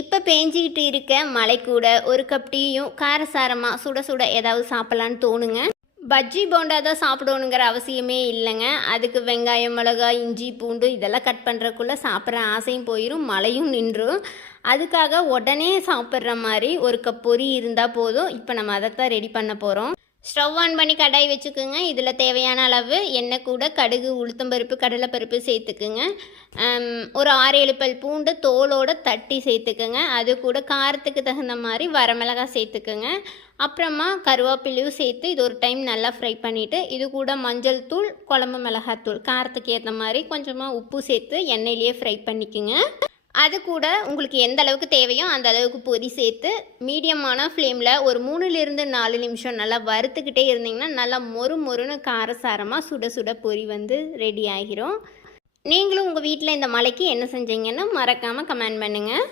இப்போ பேஞ்சிக்கிட்டு இருக்க மழை கூட ஒரு கப் டீயும் காரசாரமாக சுட சுட ஏதாவது சாப்பிட்லான்னு தோணுங்க. பஜ்ஜி போண்டா தான் சாப்பிடணுங்கிற அவசியமே இல்லைங்க. அதுக்கு வெங்காயம், மிளகாய், இஞ்சி, பூண்டு இதெல்லாம் கட் பண்ணுறக்குள்ளே சாப்பிட்ற ஆசையும் போயிடும், மழையும் நின்றும். அதுக்காக உடனே சாப்பிட்ற மாதிரி ஒரு கப் பொரி இருந்தால் போதும். இப்போ நம்ம அதைத்தான் ரெடி பண்ண போகிறோம். ஸ்டவ் ஆன் பண்ணி கடாய் வச்சுக்கோங்க. இதில் தேவையான அளவு எண்ணெய் கூட கடுகு, உளுத்தம்பருப்பு, கடலைப்பருப்பு சேர்த்துக்குங்க. ஒரு 6-7 பல் பூண்டு தோலோடு தட்டி சேர்த்துக்குங்க. அது கூட காரத்துக்கு தகுந்த மாதிரி வரமிளகாய் சேர்த்துக்குங்க. அப்புறமா கருவேப்பிலையும் சேர்த்து இது ஒரு டைம் நல்லா ஃப்ரை பண்ணிவிட்டு இது கூட மஞ்சள் தூள், குழம்பு மிளகாத்தூள் காரத்துக்கு ஏற்ற மாதிரி கொஞ்சமாக உப்பு சேர்த்து எண்ணெயிலேயே ஃப்ரை பண்ணிக்கோங்க. அது கூட உங்களுக்கு எந்த அளவுக்கு தேவையோ அந்த அளவுக்கு பொரி சேர்த்து மீடியமான ஃப்ளேமில் ஒரு 3-4 நிமிஷம் நல்லா வறுத்துக்கிட்டே இருந்தீங்கன்னா நல்லா மொறுன்னு காரசாரமாக சுட சுட பொரி ரெடி ஆகிரும். நீங்களும் உங்கள் வீட்டில் இந்த மழைக்கு என்ன செஞ்சீங்கன்னு மறக்காமல் கமெண்ட் பண்ணுங்கள்.